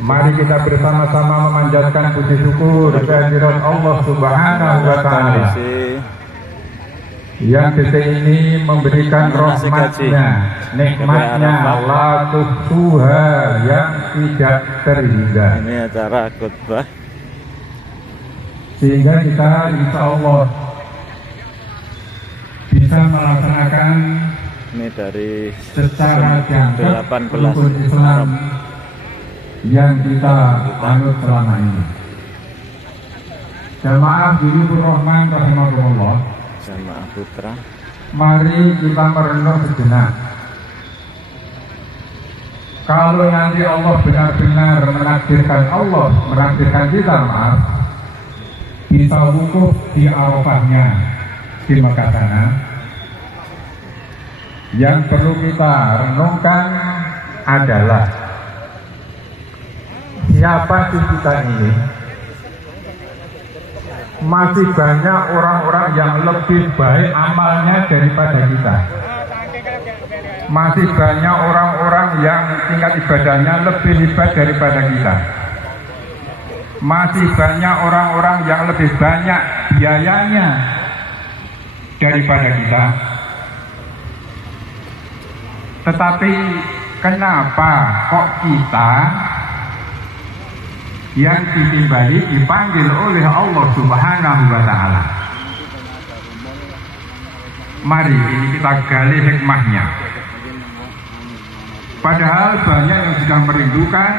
Mari kita bersama-sama memanjatkan puji syukur kehadirat Allah Subhanahu wa Ta'ala yang detik ini memberikan rahmatnya, nikmatnya, la tuhsuha, yang tidak terhingga. Ini acara khutbah, sehingga kita insya Allah bisa melaksanakan ini dari secara jangka 18 rukun Islam yang kita anut selama ini. Jamaah Jilibur Rahman rahimahullah, Jamaah Putra, mari kita merenung sejenak. Kalau nanti Allah benar-benar menakdirkan kita, maaf, bisa wukuf di Arafahnya di Mekah sana, yang perlu kita renungkan adalah siapa sih kita ini? Masih banyak orang-orang yang lebih baik amalnya daripada kita. Masih banyak orang-orang yang tingkat ibadahnya lebih hebat daripada kita. Masih banyak orang-orang yang lebih banyak biayanya daripada kita. Tetapi kenapa kok kita yang ditimbali dipanggil oleh Allah Subhanahu wa Ta'ala? Mari ini kita gali hikmahnya. Padahal banyak yang sedang merindukan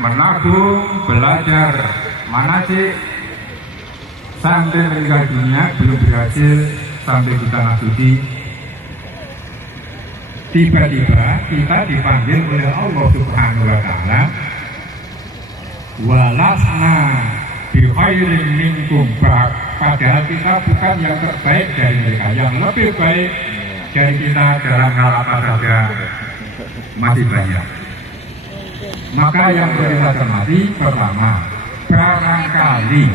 menabung, belajar manasik sampai meninggal dunia belum berhasil sampai kita nasuti. Tiba-tiba kita dipanggil oleh Allah Subhanahu wa Ta'ala, walasna bi khairin minkum, padahal kita bukan yang terbaik dari mereka, yang lebih baik dari kita dalam hal apa saja masih banyak. Maka yang perlu kita cermati, pertama, barangkali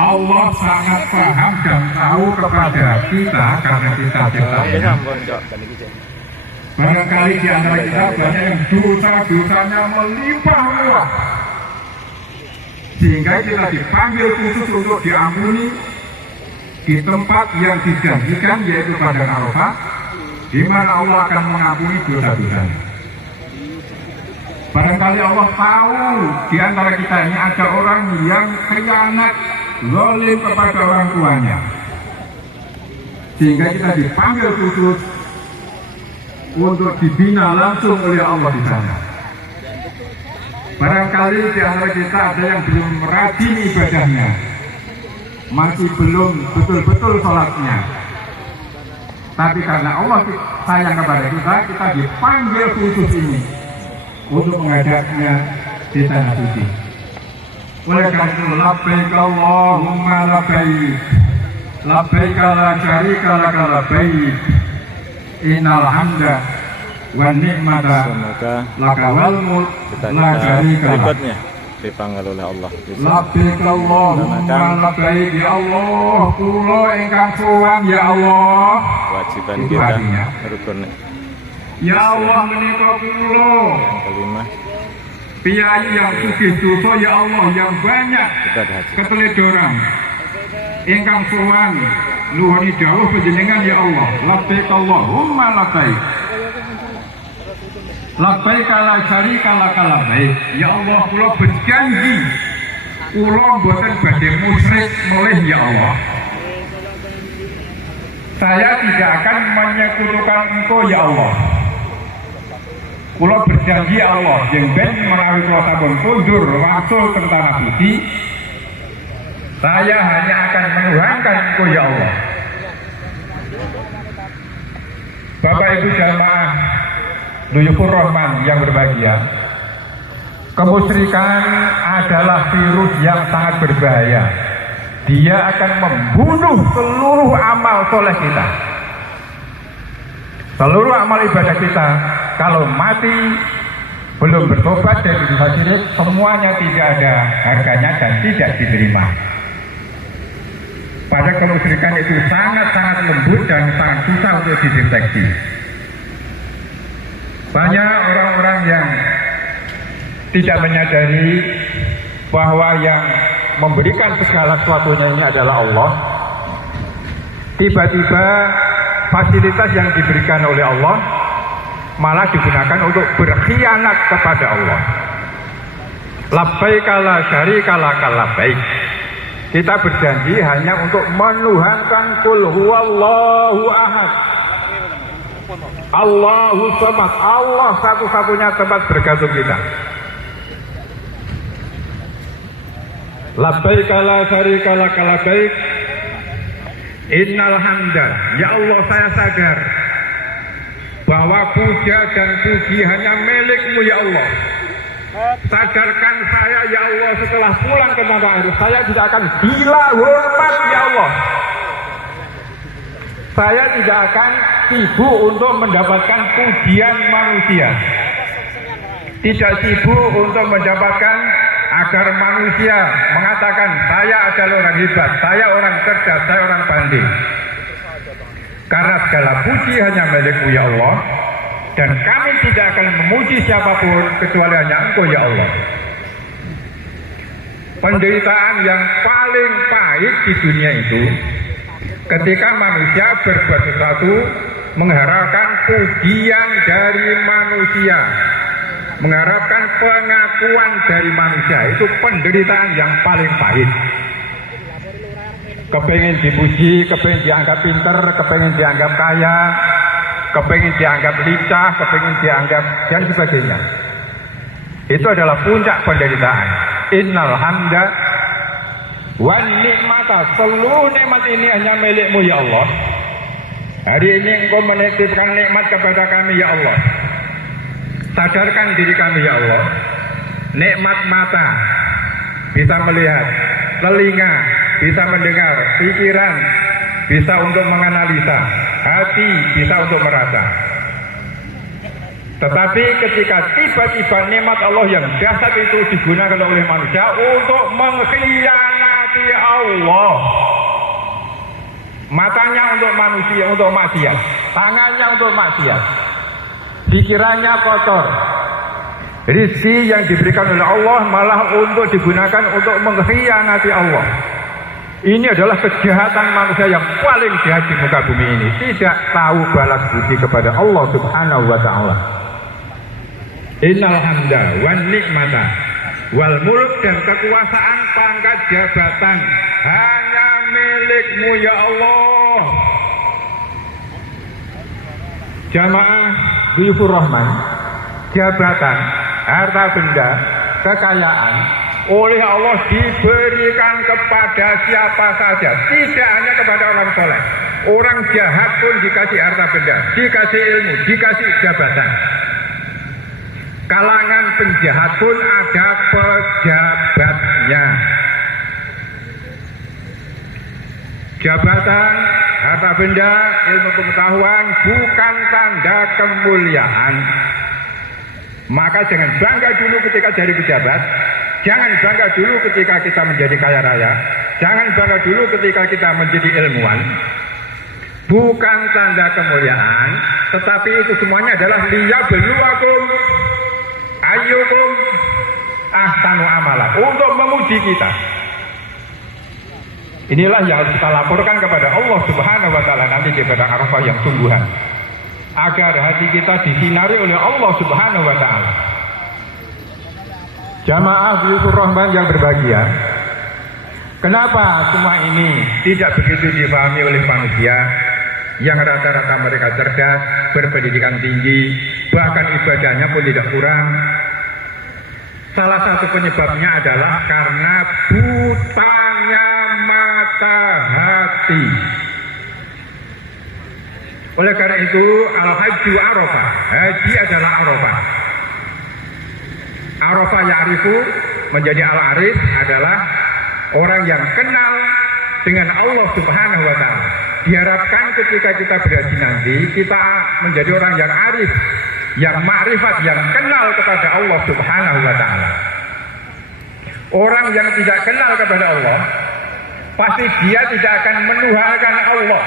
Allah sangat paham dan tahu kepada kita karena kita ciptaan. Barangkali di antara kita banyak yang dosa-dosanya melimpah ruah, sehingga kita dipanggil khusus untuk diampuni di tempat yang dijanjikan, yaitu Padang Arafah, di mana Allah akan mengampuni dosa-dosanya. Barangkali Allah tahu di antara kita ini ada orang yang khianat, zalim kepada orang tuanya, sehingga kita dipanggil khusus untuk dibina langsung oleh Allah di sana. Barangkali di antara kita ada yang belum rajin ibadahnya, masih belum betul-betul sholatnya, tapi karena Allah sayang kepada kita, kita dipanggil khusus ini untuk menghadapnya di tanah suci. Oleh karena itu, labbaik Allahumma labbaik, labbaik la syarika laka labbaik, innal hamda wan ni'mata laka wal mulk la syarika lak. Berikutnya dipanggil oleh Allah. Labbaik Allahumma labbaik, ya Allah, kula ingkang sowan ya Allah. Kewajiban itu kita artinya, rukun. ya Allah menika kula Yang kelima, piyai yang sugih dosa ya Allah, yang banyak ibadah haji. keteledoran, ingkang sowan nuwuni dawuh panjenengan ya Allah. Labbaik Allahumma labbaik, labbaik la syarika laka labbaik, ya Allah kula berjanji kula mboten badhe musyrik mulih ya Allah. Saya tidak akan menyekutukan Engkau ya Allah. Kula berjanji ya Allah, yang ben menawi kula sampun kundur wangsul teng tanah suci, saya hanya akan menuhankan Engkau ya Allah. Bapak Ibu jamaah Jilibur Rahman yang berbahagia, kemusyrikan adalah virus yang sangat berbahaya. Dia akan membunuh seluruh amal soleh kita, seluruh amal ibadah kita. Kalau mati belum bertobat dari dosa syirik, semuanya tidak ada harganya dan tidak diterima. Pada kemusyrikan itu sangat-sangat lembut dan sangat susah untuk dideteksi. Banyak orang-orang yang tidak menyadari bahwa yang memberikan segala sesuatunya ini adalah Allah. Tiba-tiba fasilitas yang diberikan oleh Allah malah digunakan untuk berkhianat kepada Allah. Labbaika la syarika laka labbaik. Kita berjanji hanya untuk menuhankan qul huwallahu ahad, Allahu samad, Allah satu-satunya tempat bergantung kita. Labbaika la syarika laka labbaik. Innal hamda, ya Allah saya sadar bahwa puja dan puji hanya milik-Mu ya Allah. Sadarkan saya ya Allah setelah pulang ke tanah air, saya tidak akan gila hormat ya Allah. Saya tidak akan sibuk untuk mendapatkan pujian manusia. Tidak sibuk untuk mendapatkan agar manusia mengatakan saya adalah orang hebat, saya orang cerdas, saya orang pandai. Karena segala puji hanya milik-Mu ya Allah, dan kami tidak akan memuji siapapun kecuali hanya Engkau ya Allah. Penderitaan yang paling pahit di dunia itu ketika manusia berbuat sesuatu mengharapkan pujian dari manusia, mengharapkan pengakuan dari manusia. Itu penderitaan yang paling pahit. Kepengen dipuji, kepengen dianggap pinter, kepengen dianggap kaya, kepengen dianggap lincah, kepengen dianggap dan sebagainya. Itu adalah puncak penderitaan. Innal hamda wan nikmata, seluruh nikmat ini hanya milik-Mu ya Allah. Hari ini Engkau menitipkan nikmat kepada kami ya Allah. Sadarkan diri kami ya Allah. Nikmat mata bisa melihat, telinga bisa mendengar, pikiran bisa untuk menganalisa, hati bisa untuk merasa. Tetapi ketika tiba-tiba nikmat Allah yang dahsyat itu digunakan oleh manusia untuk mengkhianati Allah. Matanya untuk manusia, untuk maksiat, tangannya untuk maksiat, pikirannya kotor. Rizki yang diberikan oleh Allah malah untuk digunakan untuk mengkhianati Allah. Ini adalah kejahatan manusia yang paling jahat di muka bumi ini. Tidak tahu balas budi kepada Allah Subhanahu wa ta'ala. Innal hamda wan nikmata wal mulk, dan kekuasaan, pangkat, jabatan hanya milik-Mu ya Allah. Jamaah Dhuyufur Rahman, jabatan, harta benda, kekayaan oleh Allah diberikan kepada siapa saja, tidak hanya kepada orang soleh. Orang jahat pun dikasih harta benda, dikasih ilmu, dikasih jabatan. Kalangan penjahat pun ada pejabatnya. Jabatan, harta benda, ilmu pengetahuan bukan tanda kemuliaan. Maka jangan bangga dulu ketika jadi pejabat, jangan bangga dulu ketika kita menjadi kaya raya, jangan bangga dulu ketika kita menjadi ilmuwan. Bukan tanda kemuliaan, tetapi itu semuanya adalah liyabluwakum ayyukum ahsanu amala, untuk memuji kita. Inilah yang harus kita laporkan kepada Allah Subhanahu wa ta'ala nanti di padang Arafah yang sungguhan, agar hati kita disinari oleh Allah Subhanahu wa ta'ala. Jamaah Dhuyufur Rahman yang berbahagia, kenapa semua ini tidak begitu dipahami oleh manusia yang rata-rata mereka cerdas, berpendidikan tinggi, bahkan ibadahnya pun tidak kurang? Salah satu penyebabnya adalah karena butanya mata hati. Oleh karena itu, al-hajju Arafah, haji adalah Arafah. Arafah ya'rifu, menjadi al-arif adalah orang yang kenal dengan Allah Subhanahu wa ta'ala. Diharapkan ketika kita berhaji nanti, kita menjadi orang yang arif, yang ma'rifat, yang kenal kepada Allah Subhanahu wa ta'ala. Orang yang tidak kenal kepada Allah, pasti dia tidak akan menuhankan Allah.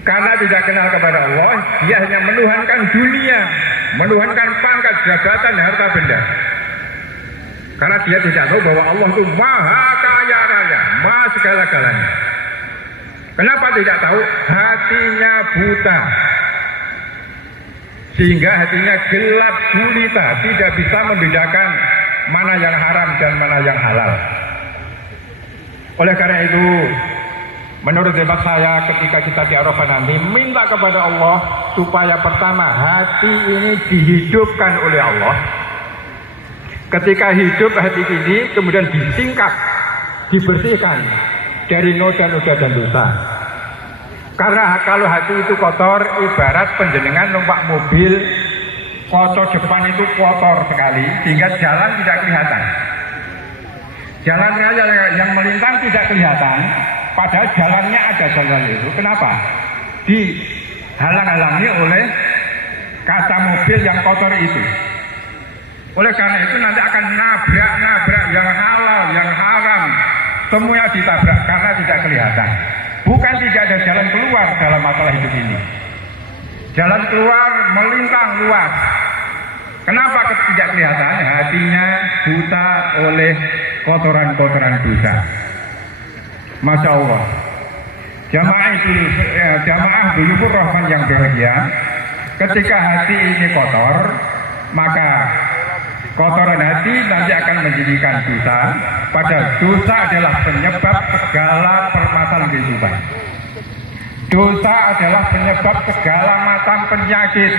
Karena tidak kenal kepada Allah, dia hanya menuhankan dunia. menuhankan pangkat, jabatan, harta benda. Karena dia tidak tahu bahwa Allah itu maha kaya raya, maha segala-galanya. Kenapa tidak tahu? Hatinya buta. Sehingga hatinya gelap gulita, tidak bisa membedakan mana yang haram dan mana yang halal. Oleh karena itu, menurut hemat saya ketika kita di Arafah nanti, minta kepada Allah supaya pertama hati ini dihidupkan oleh Allah. Ketika hidup hati ini kemudian disingkap, dibersihkan dari noda-noda dan dosa. Karena kalau hati itu kotor, ibarat penjenengan numpak mobil, kaca depan itu kotor sekali, sehingga jalan tidak kelihatan. Jalan raya yang melintang tidak kelihatan, padahal jalannya ada jalan itu. Kenapa? Dihalang-halangi oleh kaca mobil yang kotor itu. Oleh karena itu nanti akan nabrak-nabrak yang halal, yang haram, semuanya ditabrak karena tidak kelihatan. Bukan tidak ada jalan keluar dalam masalah hidup ini. Jalan keluar melintang luas. Kenapa tidak kelihatan? Hatinya buta oleh kotoran-kotoran dosa. Masya Allah. Jamaah Buyukur Rahman yang berbahagia, ketika hati ini kotor, maka kotoran hati nanti akan menjadikan dosa. Padahal dosa adalah penyebab segala permasalahan kehidupan. Dosa adalah penyebab segala macam penyakit.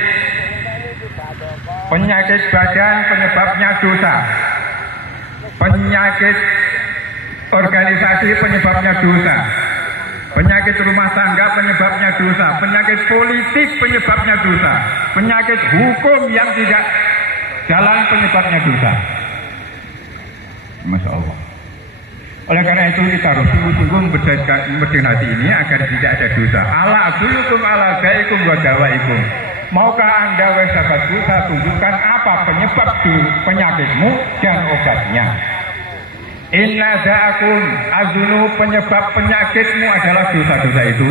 Penyakit badan penyebabnya dosa. Penyakit organisasi penyebabnya dosa. Penyakit rumah tangga penyebabnya dosa. Penyakit politik penyebabnya dosa. Penyakit hukum yang tidak jalan penyebabnya dosa. Masya Allah. Oleh karena itu kita harus sungguh-sungguh membersihkan hati ini agar tidak ada dosa. Ala abdulukum ala gaikum wa dawaikum. Maukah anda wahai sahabatku, saya tunjukkan apa penyebab penyakitmu dan obatnya. Inna da'akum azunu, penyebab penyakitmu adalah dosa-dosa itu.